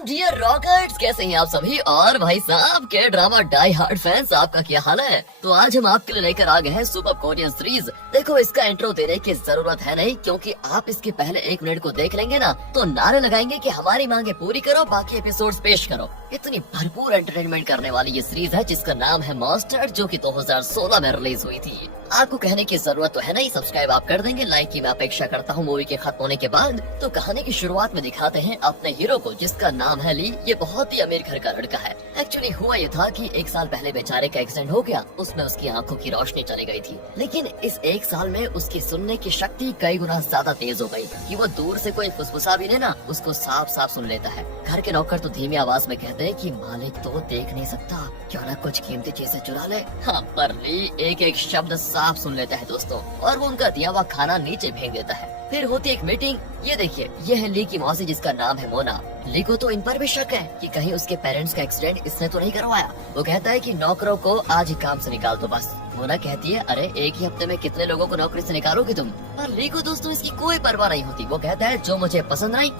Dear rockers, कैसे हैं आप सभी। और भाई साहब के ड्रामा डाई हार्ड फैंस, आपका क्या हाल है। तो आज हम आपके लिए लेकर आ गए हैं सुपर कोरियन सीरीज। देखो, इसका इंट्रो देने की जरूरत है नहीं, क्योंकि आप इसके पहले 1 मिनट को देख लेंगे ना तो नारे लगाएंगे कि हमारी मांगे पूरी करो, बाकी एपिसोड्स पेश करो। इतनी भरपूर एंटरटेनमेंट करने वाली ये सीरीज है जिसका नाम है मॉन्स्टर, जो कि 2016 में रिलीज हुई थी। आपको कहने की जरूरत तो है नहीं, सब्सक्राइब आप कर देंगे। लाइक की मैं अपेक्षा करता हूँ मूवी के खत्म होने के बाद। तो कहानी की शुरुआत में दिखाते हैं अपने हीरो को, जिसका नाम है ली। ये बहुत ही अमीर घर का लड़का है। एक्चुअली हुआ ये था कि 1 साल पहले बेचारे का एक्सीडेंट हो गया, उसमें उसकी आंखों की रोशनी चली गई थी। लेकिन इस 1 साल में उसकी सुनने की शक्ति कई गुना ज्यादा तेज हो गई कि वो दूर से कोई फुसफुसा भी लेना उसको साफ साफ सुन लेता है। घर के नौकर तो धीमी आवाज में कहते हैं कि मालिक तो देख नहीं सकता, क्यों ना कुछ कीमती चीजें चुरा ले। हाँ, पर ली एक एक शब्द साफ सुन लेता है दोस्तों, और वो उनका दिया हुआ खाना नीचे फेंक देता है। फिर होती एक मीटिंग। ये देखिए, ये है ली की मौसी, जिसका नाम है मोना। ली को तो इन पर भी शक है कि कहीं उसके पेरेंट्स का एक्सीडेंट इसने तो नहीं करवाया। वो कहता है कि नौकरों को आज ही काम से निकाल दो बस। मोना कहती है, अरे एक ही हफ्ते में कितने लोगों को नौकरी से निकालोगे तुम। पर ली को दोस्तों इसकी कोई परवाह नहीं होती। वो कहता है, जो मुझे पसंद नहीं,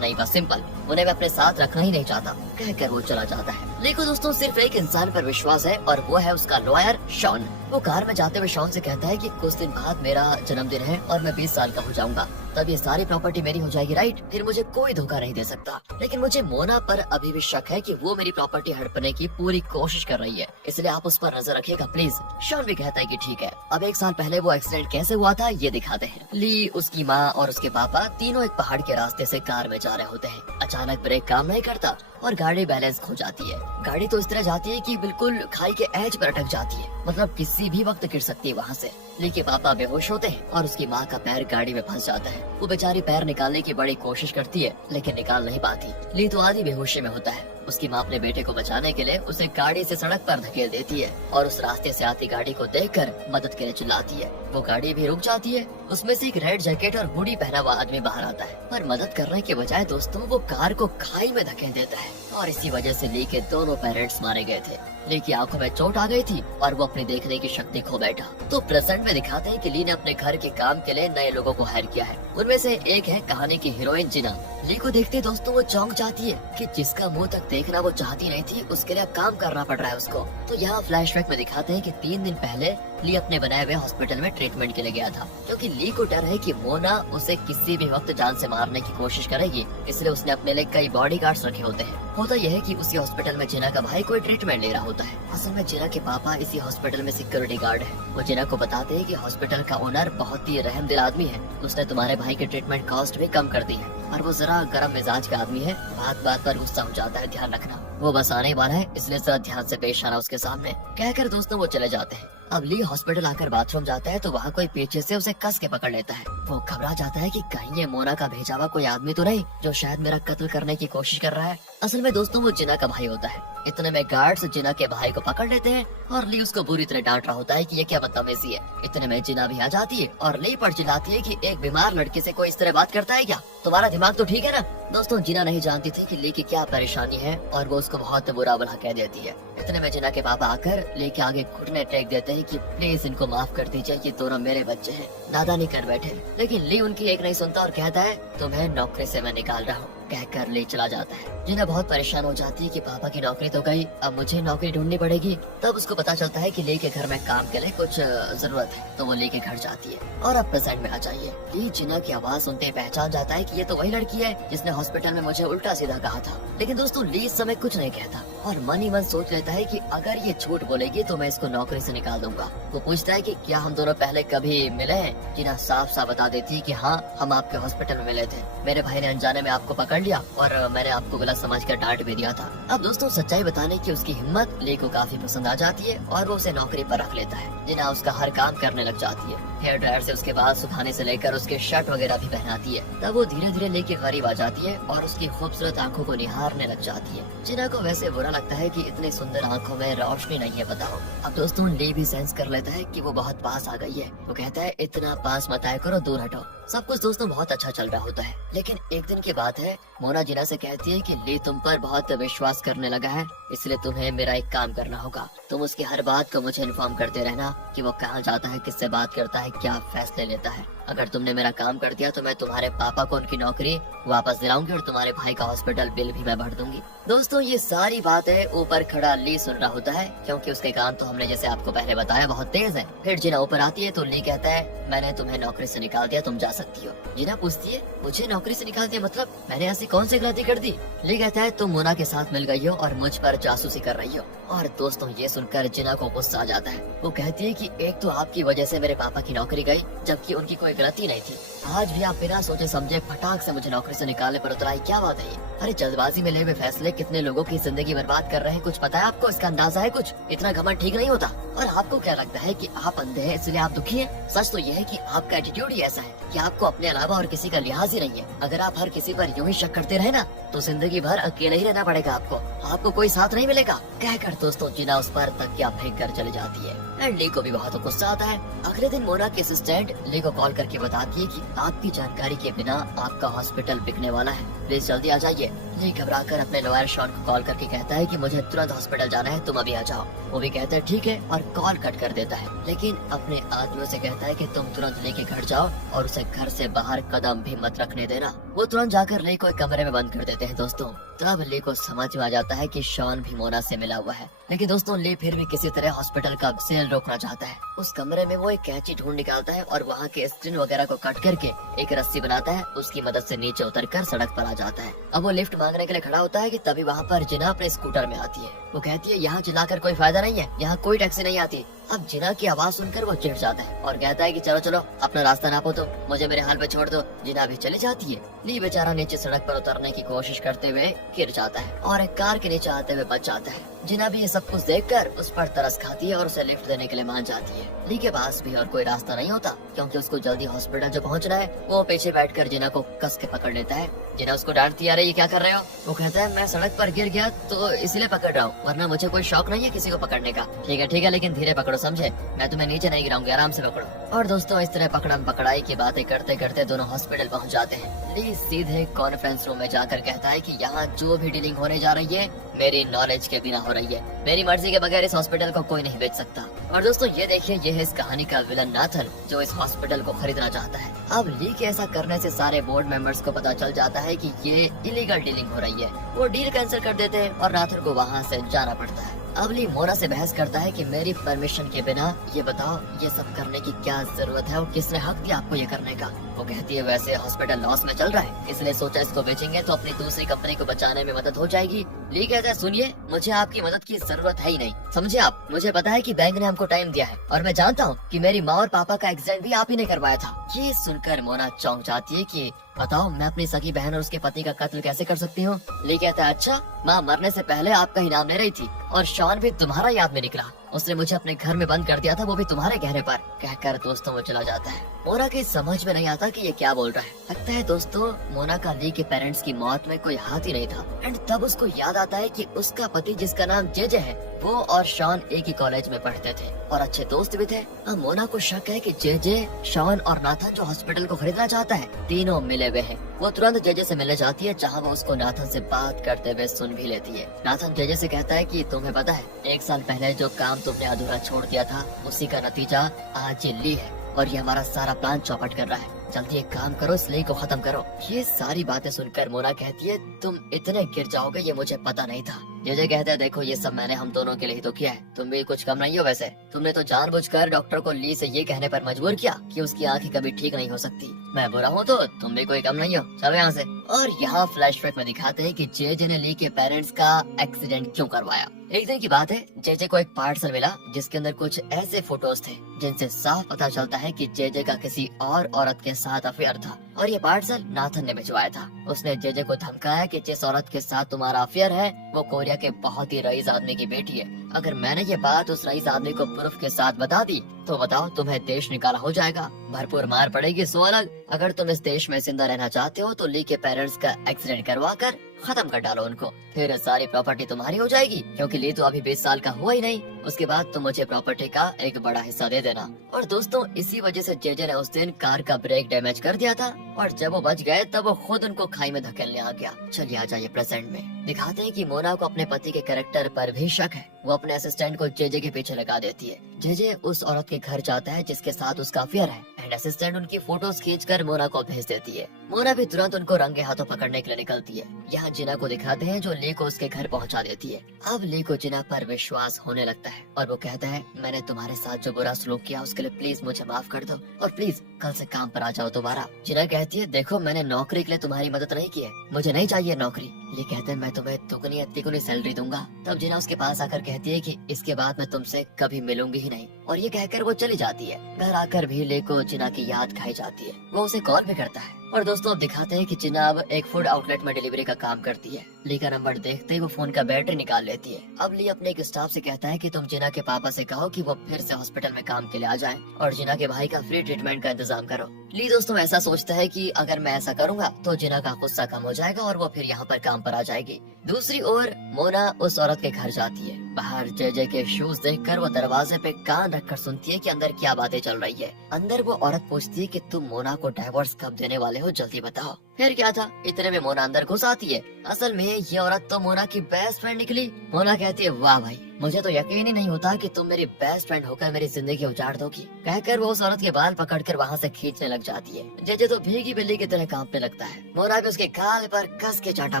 बस सिंपल। उन्हें मैं अपने साथ रखना ही नहीं चाहता, कहकर वो चला जाता है। ली को दोस्तों सिर्फ एक इंसान पर विश्वास है, और वो है उसका लॉयर शॉन। वो कार में जाते हुए शॉन से कहता है कि कुछ दिन बाद मेरा जन्मदिन है और मैं 20 साल का हो जाऊंगा, तब ये सारी प्रॉपर्टी मेरी हो जाएगी, राइट। फिर मुझे कोई धोखा नहीं दे सकता। लेकिन मुझे मोना पर अभी भी शक है कि वो मेरी प्रॉपर्टी हड़पने की पूरी कोशिश कर रही है, इसलिए आप उस पर नजर रखिएगा प्लीज। शॉन भी कहता है कि ठीक है। अब 1 साल पहले वो एक्सीडेंट कैसे हुआ था ये दिखाते हैं। ली, उसकी माँ और उसके पापा तीनों एक पहाड़ के रास्ते से कार में जा रहे होते हैं। अचानक ब्रेक काम नहीं करता और गाड़ी बैलेंस खो जाती है। गाड़ी तो इस तरह जाती है कि बिल्कुल खाई के एज पर अटक जाती है, मतलब किसी भी वक्त गिर सकती है वहाँ से। ली के पापा बेहोश होते हैं और उसकी माँ का पैर गाड़ी में फंस जाता है। वो बेचारी पैर निकालने की बड़ी कोशिश करती है, लेकिन निकाल नहीं पाती। ली तो आधी बेहोशी में होता है। उसकी माँ अपने बेटे को बचाने के लिए उसे गाड़ी से सड़क पर धकेल देती है, और उस रास्ते से आती गाड़ी को देखकर मदद के लिए चिल्लाती है। वो गाड़ी भी रुक जाती है। उसमें से एक रेड जैकेट और हुडी पहना हुआ आदमी बाहर आता है, पर मदद करने के बजाय दोस्तों वो कार को खाई में धकेल देता है, और इसी वजह से ली के दोनों पेरेंट्स मारे गए थे। ली की आंखों में चोट आ गई थी और वो अपनी देखने की शक्ति खो बैठा। तो प्रेजेंट में दिखाते हैं कि ली ने अपने घर के काम के लिए नए लोगों को हायर किया है। उनमें से एक है कहानी की हीरोइन जिना। ली को देखते दोस्तों वो चौंक जाती है कि जिसका मुंह तक देखना वो चाहती नहीं थी, उसके लिए अब काम करना पड़ रहा है उसको। तो यहाँ फ्लैशबैक में दिखाते हैं कि 3 दिन पहले ली अपने बनाए हुए हॉस्पिटल में ट्रीटमेंट के लिए गया था, क्योंकि ली को डर है कि मोना उसे किसी भी वक्त जान से मारने की कोशिश करेगी, इसलिए उसने अपने लिए कई बॉडीगार्ड्स रखे होते हैं। होता यह है कि उसी हॉस्पिटल में जिना का भाई कोई ट्रीटमेंट ले रहा होता है। असल में जिना के पापा इसी हॉस्पिटल में सिक्योरिटी गार्ड है। वो जिना को बताते हैं कि हॉस्पिटल का ओनर बहुत ही रहमदिल आदमी है, उसने तुम्हारे भाई के ट्रीटमेंट कॉस्ट भी कम कर दी है, और वो जरा गर्म मिजाज का आदमी है, बात बात पर गुस्सा हो जाता है, ध्यान रखना। वो बस आने वाला है, इसलिए जरा ध्यान से पेश आना उसके सामने, कहकर दोस्तों वो चले जाते हैं। अब ली हॉस्पिटल आकर बाथरूम जाता है तो वहाँ कोई पीछे से उसे कस के पकड़ लेता है। वो घबरा जाता है कि कहीं ये मोना का भेजा हुआ कोई आदमी तो नहीं, जो शायद मेरा कत्ल करने की कोशिश कर रहा है। असल में दोस्तों वो जिना का भाई होता है। इतने में गार्ड्स जिना के भाई को पकड़ लेते हैं, और ली उसको बुरी तरह डांट रहा होता है कि ये क्या बदतमीजी है। इतने में जिना भी आ जाती है और ली पर चिल्लाती है कि एक बीमार लड़के से कोई इस तरह बात करता है क्या, तुम्हारा दिमाग तो ठीक है ना। दोस्तों जिना नहीं जानती थी कि ली की क्या परेशानी है, और वो उसको बहुत बुरा भला कह देती है। इतने में जिना के पापा आकर ली के आगे घुटने टेक देते हैं कि प्लीज इनको माफ कर दीजिए, ये दोनों मेरे बच्चे हैं, नादानी कर बैठे। लेकिन ली उनकी एक नहीं सुनता और कहता है, तुम्हें नौकरी से मैं निकाल रहा हूँ, कहकर ली चला जाता है। जिना बहुत परेशान हो जाती है कि पापा की नौकरी तो गई, अब मुझे नौकरी ढूंढनी पड़ेगी। तब उसको पता चलता है कि ली के घर में काम के लिए कुछ जरूरत है, तो वो ली के घर जाती है। और अब प्रेजेंट में आ जाइए। ली जिना की आवाज सुनते ही पहचान जाता है कि ये तो वही लड़की है जिसने हॉस्पिटल में मुझे उल्टा सीधा कहा था। लेकिन दोस्तों ली इस समय कुछ नहीं कहता, और मन ही मन सोच लेता है कि अगर ये झूठ बोलेगी तो मैं इसको नौकरी से निकाल दूंगा। वो पूछता है कि क्या हम दोनों पहले कभी मिले हैं। जिना साफ साफ बता देती है कि हाँ, हम आपके हॉस्पिटल में मिले थे, मेरे भाई ने अनजाने में आपको पकड़ लिया और मैंने आपको गलत समझकर डांट भी दिया था। अब दोस्तों सच्चाई बताने की उसकी हिम्मत ली को काफी पसंद आ जाती है, और वो उसे नौकरी पर रख लेता है। जिना उसका हर काम करने लग जाती है। हेयर ड्रायर से उसके बाल सुखाने से लेकर उसके शर्ट वगैरह भी पहनाती है। तब वो धीरे धीरे लेके करीब आ जाती है और उसकी खूबसूरत आंखों को निहारने लग जाती है। जिना को वैसे बुरा लगता है कि इतनी सुंदर आंखों में रोशनी नहीं है, बताओ। अब दोस्तों ली भी सेंस कर लेता है कि वो बहुत पास आ गई है। वो कहता है, इतना पास मत आया करो, दूर हटो। सब कुछ दोस्तों बहुत अच्छा चल रहा होता है। लेकिन एक दिन की बात है, मोना जिना से कहती है कि ली तुम पर बहुत विश्वास करने लगा है, इसलिए तुम्हें मेरा एक काम करना होगा। तुम उसकी हर बात को मुझे इन्फॉर्म करते रहना कि वो कहाँ जाता है, किससे बात करता है, क्या फैसले लेता है। अगर तुमने मेरा काम कर दिया तो मैं तुम्हारे पापा को उनकी नौकरी वापस दिलाऊंगी और तुम्हारे भाई का हॉस्पिटल बिल भी मैं भर दूंगी। दोस्तों ये सारी बातें ऊपर खड़ा ली सुन रहा होता है, क्योंकि उसके कान तो हमने जैसे आपको पहले बताया बहुत तेज है। फिर जिना ऊपर आती है तो ली कहता है मैंने तुम्हें नौकरी से निकाल दिया, तुम जा सकती हो। जिना पूछती है मुझे नौकरी से निकाल दिया मतलब, मैंने ऐसी कौन सी गलती कर दी? ली कहता है तुम मोना के साथ मिल गई हो और मुझ पर जासूसी कर रही हो। और दोस्तों ये सुनकर जिना को गुस्सा आ जाता है। वो कहती है कि एक तो आपकी वजह से मेरे पापा की नौकरी गई, जबकि उनकी कोई गलती नहीं थी। आज भी आप बिना सोचे समझे फटाक से मुझे नौकरी से निकालने पर उतराई, क्या बात है ये? अरे जल्दबाजी में ले हुए फैसले कितने लोगों की जिंदगी बर्बाद कर रहे हैं, कुछ पता है आपको? इसका अंदाजा है कुछ? इतना घमंड ठीक नहीं होता। और आपको क्या लगता है कि आप अंधे हैं इसलिए आप दुखी हैं? सच तो यह है कि आपका एटीट्यूड ही ऐसा है कि आपको अपने अलावा और किसी का लिहाज ही नहीं है। अगर आप हर किसी पर यूं ही शक करते रहे ना तो जिंदगी भर अकेले ही रहना पड़ेगा आपको कोई साथ नहीं मिलेगा। कहकर दोस्तों जिना उस पर तकिया फेंक कर चली जाती है। एंड ली को भी बहुत गुस्सा आता है। अगले दिन मोना की असिस्टेंट ली को कॉल करके बताती है कि आपकी जानकारी के बिना आपका हॉस्पिटल बिकने वाला है, प्लीज जल्दी आ जाइए। ली घबराकर अपने लॉयर शॉन को कॉल करके कहता है कि मुझे तुरंत हॉस्पिटल जाना है, तुम अभी आ जाओ। वो भी कहता है ठीक है और कॉल कट कर देता है। लेकिन अपने आदमियों से कहता है कि तुम तुरंत ली के घर जाओ और उसे घर से बाहर कदम भी मत रखने देना। वो तुरंत जाकर ली को एक कमरे में बंद कर देते हैं। दोस्तों तब ली को समझ में आ जाता है कि शॉन भी मोना से मिला हुआ है। लेकिन दोस्तों ली फिर भी किसी तरह हॉस्पिटल का सेल रोकना चाहता है। उस कमरे में वो एक कैंची ढूंढ निकालता है और वहाँ के स्क्रीन वगैरह को कट करके एक रस्सी बनाता है। उसकी मदद से नीचे उतरकर सड़क पर आ जाता है। अब वो लिफ्ट मांगने के लिए खड़ा होता है कि तभी वहाँ पर जिना अपने स्कूटर में आती है। वो कहती है यहाँ चिल्लाकर कोई फायदा नहीं है, यहाँ कोई टैक्सी नहीं आती। अब जिना की आवाज सुनकर वो चिढ़ जाता है और कहता है कि चलो चलो अपना रास्ता नापो, तो मुझे मेरे हाल पे छोड़ दो। जिना भी चली जाती है। ली बेचारा नीचे सड़क पर उतरने की कोशिश करते हुए गिर जाता है और एक कार के नीचे आते हुए बच जाता है। जिना भी ये सब कुछ देखकर उस पर तरस खाती है और उसे लिफ्ट देने के लिए मान जाती है। ली के पास भी और कोई रास्ता नहीं होता, क्योंकि उसको जल्दी हॉस्पिटल जो पहुंचना है। वो पीछे बैठकर जिना को कस के पकड़ लेता है। जिना उसको डांटती है, अरे ये क्या कर रहे हो? वो कहता है मैं सड़क पर गिर गया तो इसलिए पकड़ रहा हूँ, वरना मुझे कोई शौक नहीं है किसी को पकड़ने का। ठीक है लेकिन धीरे पकड़ो, समझे? मैं तुम्हें नीचे नहीं गिराऊंगी, आराम से पकड़ो। और दोस्तों इस तरह पकड़म पकड़ाई की बातें करते करते दोनों हॉस्पिटल पहुंच जाते हैं। ली सीधे कॉन्फ्रेंस रूम में जाकर कहता है कि यहाँ जो भी डीलिंग होने जा रही है मेरी नॉलेज के बिना हो रही है, मेरी मर्जी के बगैर इस हॉस्पिटल को कोई नहीं बेच सकता। और दोस्तों ये देखिए, ये है इस कहानी का विलन नाथन, जो इस हॉस्पिटल को खरीदना चाहता है। अब ली के ऐसा करने से सारे बोर्ड मेंबर्स को पता चल जाता है कि ये इलीगल डीलिंग हो रही है। वो डील कैंसिल कर देते हैं और नाथन को वहाँ से जाना पड़ता है। अब ली मोना से बहस करता है कि मेरी परमिशन के बिना ये बताओ ये सब करने की क्या जरूरत है और किसने हक दिया आपको ये करने का? वो कहती है वैसे हॉस्पिटल लॉस में चल रहा है, इसलिए सोचा इसको बेचेंगे तो अपनी दूसरी कंपनी को बचाने में मदद हो जाएगी। ली कहता है सुनिए, मुझे आपकी मदद की जरूरत है ही नहीं, समझे आप? मुझे पता है कि बैंक ने हमको टाइम दिया है और मैं जानता हूँ कि मेरी माँ और पापा का एक्सीडेंट भी आप ही ने करवाया था। ये सुनकर मोना चौंक जाती है कि बताओ मैं अपनी सगी बहन और उसके पति का कत्ल कैसे कर सकती हूँ? ली कहता है अच्छा, माँ मरने से पहले आपका ही नाम ले रही थी और शॉन भी तुम्हारा याद में निकला, उसने मुझे अपने घर में बंद कर दिया था, वो भी तुम्हारे कहने पर। कहकर दोस्तों वो चला जाता है। मोना की समझ में नहीं आता कि ये क्या बोल रहा है। लगता है दोस्तों मोना का ली के पेरेंट्स की मौत में कोई हाथ ही नहीं था। एंड तब उसको याद आता है कि उसका पति जिसका नाम जेजे है वो और शॉन एक ही कॉलेज में पढ़ते थे और अच्छे दोस्त भी थे। अब मोना को शक है कि जेजे, शॉन और नाथन जो हॉस्पिटल को खरीदना चाहता है तीनों मिले हुए हैं। वो तुरंत जेजे से मिलने जाती है, जहाँ वो उसको नाथन से बात करते हुए सुन भी लेती है। नाथन जेजे से कहता है कि तुम्हें पता है 1 साल पहले जो काम तुमने अधूरा छोड़ दिया था उसी का नतीजा आज ये ली है और ये हमारा सारा प्लान चौपट कर रहा है। जल्दी एक काम करो, इस ली को खत्म करो। ये सारी बातें सुनकर मोना कहती है तुम इतने गिर जाओगे ये मुझे पता नहीं था। जेजे कहता है देखो ये सब मैंने हम दोनों के लिए ही तो किया है, तुम भी कुछ कम नहीं हो। वैसे तुमने तो जानबूझकर डॉक्टर को ली से ये कहने पर मजबूर किया कि उसकी आंखें कभी ठीक नहीं हो सकती। मैं बुरा हूँ तो तुम भी कोई कम नहीं हो, चलो यहाँ से। और यहाँ फ्लैशबैक में दिखाते हैं कि जेजे ने ली के पेरेंट्स का एक्सीडेंट क्यों करवाया। एक दिन की बात है, जेजे को एक पार्सल मिला जिसके अंदर कुछ ऐसे फोटोज थे जिनसे साफ पता चलता है कि जेजे का किसी और औरत के साथ अफेयर था और ये पार्सल नाथन ने भिजवाया था। उसने जेजे को धमकाया कि जिस औरत के साथ तुम्हारा अफेयर है वो कोरिया के बहुत ही रईस आदमी की बेटी है। अगर मैंने ये बात उस रईस आदमी को प्रूफ के साथ बता दी तो बताओ तुम्हें देश निकाला हो जाएगा, भरपूर मार पड़ेगी। सो अलग अगर तुम इस देश में जिंदा रहना चाहते हो तो ली के पेरेंट्स का एक्सीडेंट करवा कर खत्म कर डालो उनको, फिर सारी प्रॉपर्टी तुम्हारी हो जाएगी, क्योंकि ली तो अभी 20 साल का हुआ ही नहीं। उसके बाद तुम मुझे प्रॉपर्टी का एक बड़ा हिस्सा दे देना। और दोस्तों इसी वजह से जेजे ने उस दिन कार का ब्रेक डैमेज कर दिया था और जब वो बच गए तब वो खुद उनको खाई में धकेलने आ गया। चलिए आ जाइए प्रेजेंट में। दिखाते हैं कि मोना को अपने पति के कैरेक्टर पर भी शक है। वो अपने असिस्टेंट को जेजे के पीछे लगा देती है। जेजे उस औरत के घर जाता है जिसके साथ उसका अफेयर है एंड असिस्टेंट उनकी फोटोज खींचकर मोना को भेज देती है। मोना भी तुरंत उनको रंगे हाथों पकड़ने के लिए निकलती है। यहाँ जिना को दिखाते हैं जो ली को उसके घर पहुँचा देती है। अब ली को जिना पर विश्वास होने लगता है और वो कहता है, मैंने तुम्हारे साथ जो बुरा सलूक किया उसके लिए प्लीज मुझे माफ कर दो और प्लीज कल से काम पर आ जाओ दोबारा। जिना कहती है, देखो मैंने नौकरी के लिए तुम्हारी मदद नहीं की है, मुझे नहीं चाहिए नौकरी। ये कहते हैं, मैं तुम्हें दुगनी तिगुनी सैलरी दूंगा। तब जिना उसके पास आकर कहती है कि इसके बाद मैं तुमसे कभी मिलूंगी ही नहीं, और ये कहकर वो चली जाती है। घर आकर भी ली को जिना की याद खाई जाती है। वो उसे कॉल भी करता है। और दोस्तों अब दिखाते हैं कि जिना अब एक फूड आउटलेट में डिलीवरी का काम करती है। ली का नंबर देखते ही वो फोन का बैटरी निकाल लेती है। अब ली अपने एक स्टाफ से कहता है कि तुम जिना के पापा से कहो कि वो फिर से हॉस्पिटल में काम के लिए आ जाएं और जिना के भाई का फ्री ट्रीटमेंट का इंतजाम करो। ली दोस्तों ऐसा सोचता है कि अगर मैं ऐसा करूंगा तो जिना का गुस्सा कम हो जाएगा और वो फिर यहाँ पर काम पर आ जाएगी। दूसरी ओर मोना उस औरत के घर जाती है। बाहर जेजे के शूज देखकर वो दरवाजे पे कान रखकर सुनती है कि अंदर क्या बातें चल रही है। अंदर वो औरत पूछती है कि तुम मोना को डाइवोर्स कब देने वाले हो, जल्दी बताओ। फिर क्या था, इतने में मोना अंदर घुस आती है। असल में ये औरत तो मोना की बेस्ट फ्रेंड निकली। मोना कहती है, वाह भाई, मुझे तो यकीन ही नहीं होता कि तुम मेरी बेस्ट फ्रेंड होकर मेरी जिंदगी उजाड़ दोगी। कहकर वो उस औरत के बाल पकड़कर वहाँ से खींचने लग जाती है। जेजे तो भीगी बिल्ली की तरह कांपने लगता है। मोना भी उसके गाल पर कस के चांटा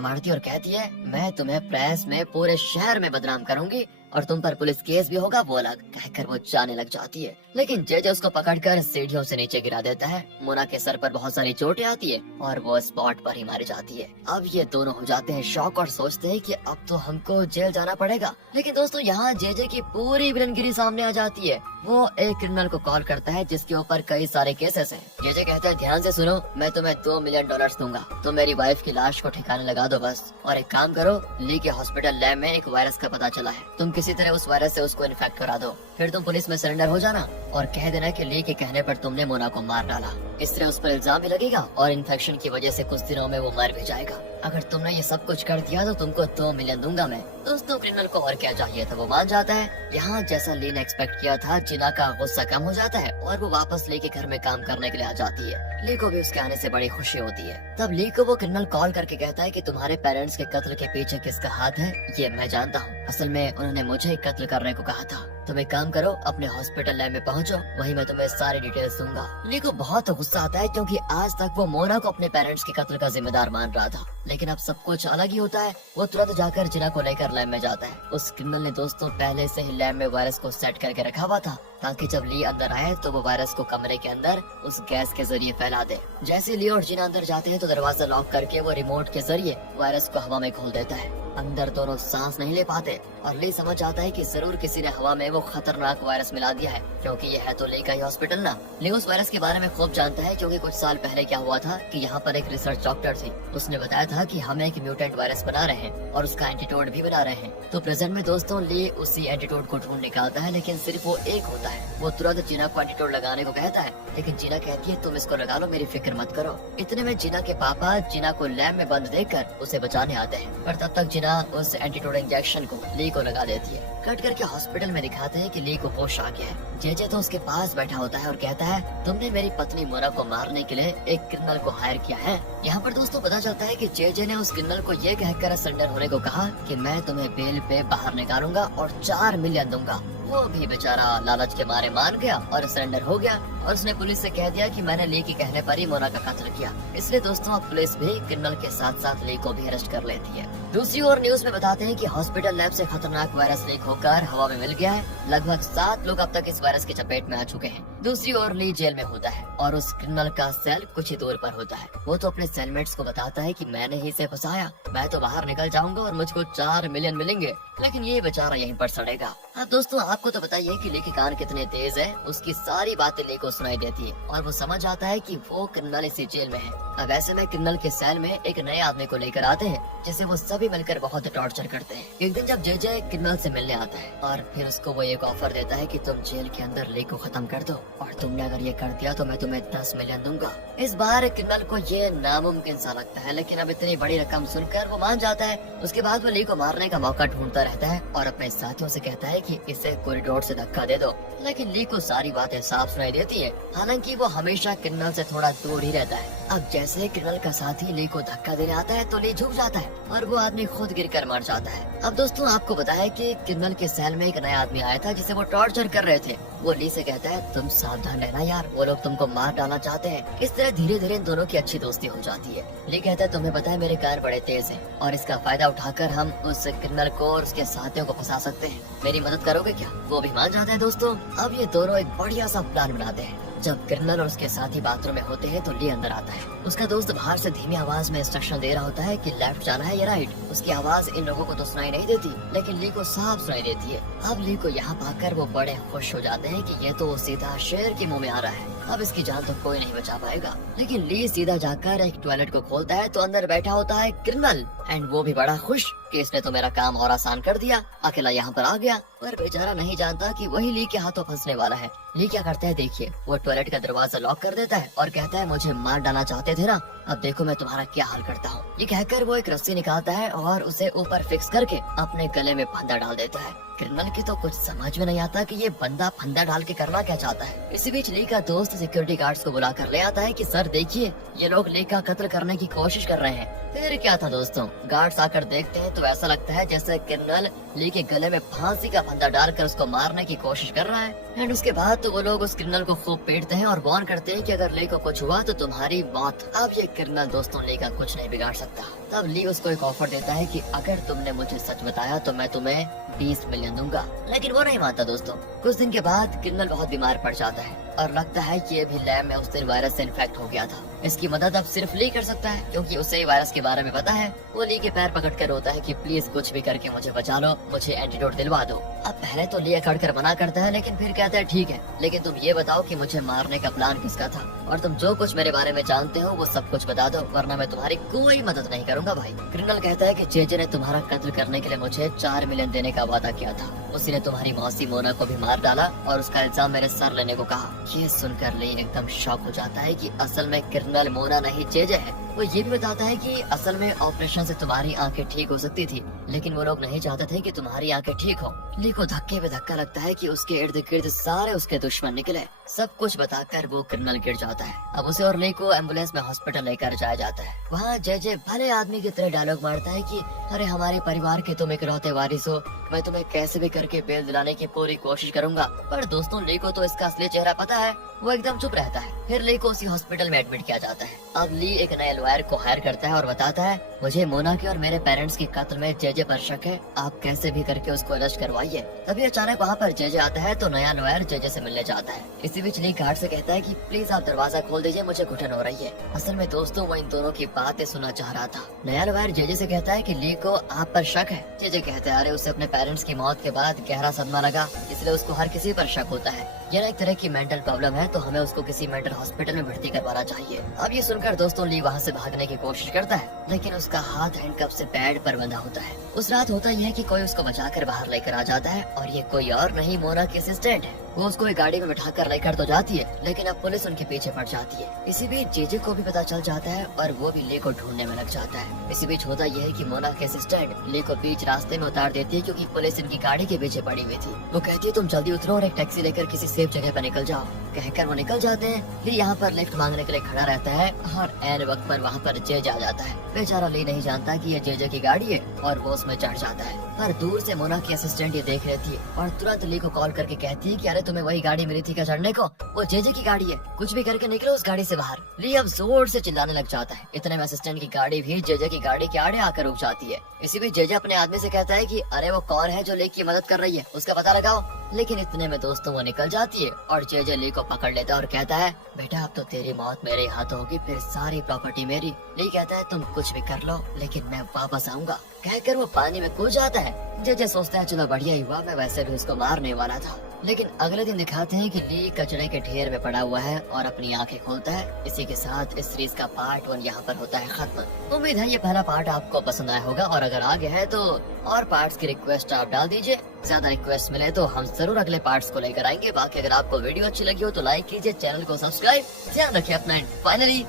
मारती है और कहती है, मैं तुम्हें प्रेस में पूरे शहर में बदनाम करूंगी और तुम पर पुलिस केस भी होगा वो अलग। कहकर वो जाने लग जाती है, लेकिन जेजे उसको पकड़कर सीढ़ियों से नीचे गिरा देता है। मोना के सर पर बहुत सारी चोटें आती है और वो स्पॉट पर ही मारी जाती है। अब ये दोनों हो जाते हैं शॉक और सोचते हैं कि अब तो हमको जेल जाना पड़ेगा। लेकिन दोस्तों यहाँ जेजे की पूरी विलनगिरी सामने आ जाती है। वो एक क्रिमिनल को कॉल करता है जिसके ऊपर कई सारे केसेस हैं। जेजे कहता है, ध्यान से सुनो, मैं तुम्हें $2 मिलियन दूंगा, तुम मेरी वाइफ की लाश को ठिकाने लगा दो बस। और एक काम करो, ली के हॉस्पिटल लैब में एक वायरस का पता चला है, तुम किसी तरह उस वायरस से उसको इन्फेक्ट करा दो। फिर तुम पुलिस में सरेंडर हो जाना और कह देना कि ली के कहने पर तुमने मोना को मार डाला। इस तरह उस पर इल्जाम भी लगेगा और इन्फेक्शन की वजह से कुछ दिनों में वो मर भी जाएगा। अगर तुमने ये सब कुछ कर दिया तो तुमको $2 मिलियन दूंगा मैं। दोस्तों क्रिमिनल को और क्या चाहिए था, वो मान जाता है। यहाँ जैसा ली ने एक्सपेक्ट किया था, जिना का गुस्सा कम हो जाता है और वो वापस ली के घर में काम करने के लिए आ जाती है। ली को भी उसके आने से बड़ी खुशी होती है। तब ली को वो क्रिमिनल कॉल करके कहता है कि तुम्हारे पेरेंट्स के कत्ल के पीछे किसका हाथ है ये मैं जानता हूँ। असल में उन्होंने मुझे कत्ल करने को कहा था। तुम एक काम करो, अपने हॉस्पिटल लैब में पहुंचो, वहीं मैं तुम्हें सारी डिटेल्स दूंगा। ली को बहुत गुस्सा आता है क्योंकि आज तक वो मोना को अपने पेरेंट्स के कत्ल का जिम्मेदार मान रहा था, लेकिन अब सब कुछ अलग ही होता है। वो तुरंत जाकर जिना को लेकर लैब में जाता है। उस क्रिमिनल ने दोस्तों पहले से ही लैब में वायरस को सेट करके रखा हुआ था ताकि जब ली अंदर आए तो वो वायरस को कमरे के अंदर उस गैस के जरिए फैला दे। जैसे ली और जिना अंदर जाते हैं तो दरवाजा लॉक करके वो रिमोट के जरिए वायरस को हवा में खोल देता है। अंदर दोनों सांस नहीं ले पाते और ली समझ आता है कि जरूर किसी ने हवा में वो खतरनाक वायरस मिला दिया है, क्योंकि ये है तो ली का ही हॉस्पिटल ना। ली उस वायरस के बारे में खूब जानता है क्योंकि कुछ साल पहले क्या हुआ था कि यहाँ पर एक रिसर्च डॉक्टर थी, उसने बताया था कि हम एक म्यूटेंट वायरस बना रहे हैं और उसका एंटीडोट भी बना रहे हैं। तो प्रेजेंट में दोस्तों ली उसी एंटीडोट को ढूंढ निकालता है, लेकिन सिर्फ वो एक होता है। वो तुरंत जिना को एंटीडोट लगाने को कहता है, लेकिन जिना कहती है तुम इसको लगा लो, मेरी फिक्र मत करो। इतने में जिना के पापा जिना को लैब में बंद देखकर उसे बचाने आते हैं, पर तब तक जिना उस एंटीडोट इंजेक्शन को ली को लगा देती है। कट करके हॉस्पिटल में दिखाते हैं कि ली को होश आ गया है। जेजे तो उसके पास बैठा होता है और कहता है, तुमने मेरी पत्नी मोना को मारने के लिए एक क्रिमिनल को हायर किया है। यहाँ पर दोस्तों पता चलता है कि जेजे ने उस क्रिमिनल को ये कहकर सरेंडर होने को कहा कि मैं तुम्हें बेल पे बाहर निकालूंगा और $4 मिलियन दूंगा। वो भी बेचारा लालच के मारे मान गया और सरेंडर हो गया और उसने पुलिस से कह दिया कि मैंने ली के कहने पर ही मोना का कत्ल किया। इसलिए दोस्तों अब पुलिस भी क्रिमिनल के साथ साथ ली को भी अरेस्ट कर लेती है। दूसरी ओर न्यूज में बताते हैं कि हॉस्पिटल लैब से खतरनाक वायरस लीक होकर हवा में मिल गया है। लगभग 7 लोग अब तक इस वायरस की चपेट में आ चुके हैं। दूसरी ओर ली जेल में होता है और उस क्रिमिनल का सेल कुछ ही दूर पर होता है। वो तो अपने सेलमेट्स को बताता है कि मैंने ही इसे फंसाया, मैं तो बाहर निकल जाऊंगा और मुझको $4 मिलियन मिलेंगे, लेकिन ये बेचारा यहीं पर सड़ेगा। अब दोस्तों आपको तो बताइए कि ली के कान कितने तेज है, उसकी सारी बातें ली को सुनाई देती है और वो समझ आता है कि वो क्रिमिनल इसी जेल में है। अब ऐसे में क्रिमिनल के सेल में एक नए आदमी को लेकर आते हैं जिसे वो सभी मिलकर बहुत टॉर्चर करते हैं। एक दिन जब जेजे क्रिमिनल से मिलने आता है और फिर उसको वो एक ऑफर देता है कि तुम जेल के अंदर ली को खत्म कर दो और तुमने अगर ये कर दिया तो मैं तुम्हें $10 मिलियन दूंगा। इस बार क्रिमिनल को ये नामुमकिन सा लगता है, लेकिन अब इतनी बड़ी रकम सुनकर वो मान जाता है। उसके बाद वो ली को मारने का मौका ढूंढता रहता है और अपने साथियों से कहता है कि इसे कॉरिडोर से धक्का दे दो, लेकिन ली को सारी बातें साफ सुनाई देती है। हालांकि वो हमेशा क्रिमिनल से थोड़ा दूर ही रहता है। अब जैसे ही क्रिमिनल का साथी ली को धक्का देने आता है तो ली झुक जाता है और वो आदमी खुद गिरकर मर जाता है। अब दोस्तों आपको पता है कि क्रिमिनल के सेल में एक नया आदमी आया था जिसे वो टॉर्चर कर रहे थे। वो ली से कहता है तुम सावधान रहना यार, वो लोग तुमको मार डालना चाहते हैं। इस तरह धीरे धीरे इन दोनों की अच्छी दोस्ती हो जाती है। ली कहता है तुम्हें पता है मेरे कार बड़े तेज हैं और इसका फायदा उठाकर हम उस क्रिमिनल को और उसके साथियों को फंसा सकते हैं, मेरी मदद करोगे क्या? वो भी मान जाता है। दोस्तों अब ये दोनों एक बढ़िया सा प्लान बनाते हैं। जब क्रिमिनल और उसके साथी बाथरूम में होते हैं तो ली अंदर आता है। उसका दोस्त बाहर से धीमी आवाज में इंस्ट्रक्शन दे रहा होता है कि लेफ्ट जाना है या राइट। उसकी आवाज इन लोगों को तो सुनाई नहीं देती लेकिन ली को साफ सुनाई देती है। अब ली को यहाँ पाकर वो बड़े खुश हो जाते हैं कि ये तो सीधा शेर के मुंह में आ रहा है, अब इसकी जान तो कोई नहीं बचा पाएगा। लेकिन ली सीधा जाकर एक टॉयलेट को खोलता है तो अंदर बैठा होता है क्रिमिनल एंड वो भी बड़ा खुश कि इसने तो मेरा काम और आसान कर दिया, अकेला यहाँ पर आ गया। पर बेचारा नहीं जानता कि वही ली के हाथों फंसने वाला है। ली क्या करता है देखिए, वो टॉयलेट का दरवाजा लॉक कर देता है और कहता है मुझे मार डालना चाहते थे ना, अब देखो मैं तुम्हारा क्या हाल करता हूँ। ये कहकर वो एक रस्सी निकालता है और उसे ऊपर फिक्स करके अपने गले में फंदा डाल देता है। क्रिमिनल की तो कुछ समझ में नहीं आता कि ये बंदा फंदा डाल के करना क्या चाहता है। इसी बीच ली का दोस्त सिक्योरिटी गार्ड्स को बुलाकर ले आता है कि सर देखिए ये लोग ली का कत्ल करने की कोशिश कर रहे हैं। फिर क्या था दोस्तों, गार्ड्स आकर देखते हैं तो ऐसा लगता है जैसे क्रिमिनल ली के गले में फांसी का फंदा डालकर उसको मारने की कोशिश कर रहा है। एंड उसके बाद तो वो लोग उस क्रिमिनल को खूब पीटते हैं और वार्न करते हैं कि अगर ली को कुछ हुआ तो तुम्हारी मौत। अब ये क्रिमिनल दोस्तों ली का कुछ नहीं बिगाड़ सकता। तब ली उसको एक ऑफर देता है कि अगर तुमने मुझे सच बताया तो मैं तुम्हें 20 मिलियन दूंगा, लेकिन वो नहीं मानता दोस्तों। कुछ दिन के बाद क्रिमिनल बहुत बीमार पड़ जाता है और लगता है कि ये भी लैब में उस दिन वायरस से इन्फेक्ट हो गया था। इसकी मदद अब सिर्फ ली कर सकता है क्योंकि उसे ही वायरस के बारे में पता है। वो ली के पैर पकड़ कर रोता है कि प्लीज कुछ भी करके मुझे बचा लो, मुझे एंटीडोट दिलवा दो। अब पहले तो ली अकड़ कर मना करता है लेकिन फिर कहता है ठीक है, लेकिन तुम ये बताओ कि मुझे मारने का प्लान किसका था और तुम जो कुछ मेरे बारे में जानते हो वो सब कुछ बता दो वरना मैं तुम्हारी कोई मदद नहीं करूंगा भाई। क्रिमिनल कहता है कि जेजे ने तुम्हारा कत्ल करने के लिए मुझे 4 मिलियन देने का वादा किया था। उसी ने तुम्हारी मौसी मोना को भी मार डाला और उसका इल्जाम मेरे सर लेने को कहा। ये सुनकर ली एकदम शॉक हो जाता है कि असल में क्रिमिनल मोना नहीं जेजे है। वो ये भी बताता है कि असल में ऑपरेशन से तुम्हारी आंखें ठीक हो सकती थी लेकिन वो लोग नहीं चाहते थे कि तुम्हारी आंखें ठीक हो। ली को धक्के पे धक्का लगता है कि उसके इर्द गिर्द सारे उसके दुश्मन निकले। सब कुछ बताकर वो क्रिमिनल गिर जाता है। अब उसे और ली को एम्बुलेंस में हॉस्पिटल लेकर जाया जाता है। वहाँ जेजे भले आदमी की तरह डायलॉग मारता है कि अरे हमारे परिवार के तुम इकलौते वारिस हो, मैं तुम्हें कैसे भी करके बेल दिलाने की पूरी कोशिश करूंगा। पर दोस्तों ली को तो इसका असली चेहरा पता है, वो एकदम चुप रहता है। फिर ली को उसी हॉस्पिटल में एडमिट किया जाता है। अब ली एक नए लॉयर को हायर करता है और बताता है मुझे मोना के और मेरे पेरेंट्स के कत्ल में जेजे पर शक है, आप कैसे भी करके उसको अरेस्ट करवाइए। तभी अचानक वहाँ पर जेजे आता है तो नया लॉयर जेजे से मिलने जाता है। इसी बीच ली गार्ड से कहता है कि प्लीज आप दरवाजा खोल दीजिए, मुझे घुटन हो रही है। असल में दोस्तों वो इन दोनों की बातें सुनना चाह रहा था। नया लॉयर जेजे से कहता है कि ली को आप पर शक है। जेजे कहता है अरे उसे अपने पेरेंट्स की मौत के बाद गहरा सदमा लगा इसलिए उसको हर किसी पर शक होता है। यह एक तरह की मेंटल प्रॉब्लम है तो हमें उसको किसी मेंटल हॉस्पिटल में भर्ती करवाना चाहिए। अब ये सुनकर दोस्तों ली वहाँ से भागने की कोशिश करता है लेकिन उसका हाथ हैंडकफ से बेड पर बंधा होता है। उस रात होता यह है कि कोई उसको बचाकर बाहर लेकर आ जाता है और ये कोई और नहीं मोना की असिस्टेंट है। वो उसको एक गाड़ी में बिठाकर लेकर तो जाती है लेकिन अब पुलिस उनके पीछे पड़ जाती है। इसी बीच जेजे को भी पता चल जाता है और वो भी ली को ढूंढने में लग जाता है। इसी बीच होता यह है कि मोना के असिस्टेंट ली को बीच रास्ते में उतार देती है क्योंकि पुलिस इनकी गाड़ी के पीछे पड़ी हुई थी। वो कहती है तुम जल्दी उतरो और एक टैक्सी लेकर किसी सेफ जगह पर निकल जाओ। कहकर वो निकल जाते हैं। ली यहाँ पर लिफ्ट मांगने के लिए खड़ा रहता है और ऐन वक्त पर वहाँ पर जेजे आ जाता है। बेचारा ली नहीं जानता कि ये जेजे की गाड़ी है और वो उसमें चढ़ जाता है। पर दूर से मोना की असिस्टेंट ये देख रही थी और तुरंत ली को कॉल करके कहती है कि अरे तुम्हें वही गाड़ी मिली थी क्या चढ़ने को, वो जेजे की गाड़ी है, कुछ भी करके निकलो उस गाड़ी से बाहर। ली अब जोर से चिल्लाने लग जाता है। इतने में असिस्टेंट की गाड़ी भी जेजे की गाड़ी के आड़े आकर रुक जाती है। इसी बीच जेजे अपने आदमी से कहता है कि अरे वो कौन है जो ली की मदद कर रही है, उसका पता लगाओ। लेकिन इतने में दोस्तों वो निकल जाती है और जेजे ली को पकड़ लेता है और कहता है बेटा अब तो तेरी मौत मेरे हाथों होगी, फिर सारी प्रॉपर्टी मेरी। ली कहता है तुम कुछ भी कर लो लेकिन मैं वापस आऊंगा। कहकर वो पानी में कूद जाता है। जेजे सोचता है चलो बढ़िया ही हुआ, मैं वैसे भी उसको मारने वाला था। लेकिन अगले दिन दिखाते हैं कि ली कचरे के ढेर में पड़ा हुआ है और अपनी आंखें खोलता है। इसी के साथ इस सीरीज का पार्ट 1 यहाँ पर होता है खत्म। उम्मीद है ये पहला पार्ट आपको पसंद आया होगा और अगर आ गया है तो और पार्ट्स की रिक्वेस्ट आप डाल दीजिए। ज्यादा रिक्वेस्ट मिले तो हम जरूर अगले पार्ट्स को लेकर आएंगे। बाकी अगर आपको वीडियो अच्छी लगी हो तो लाइक कीजिए, चैनल को सब्सक्राइब, ध्यान रखिए अपना। फाइनली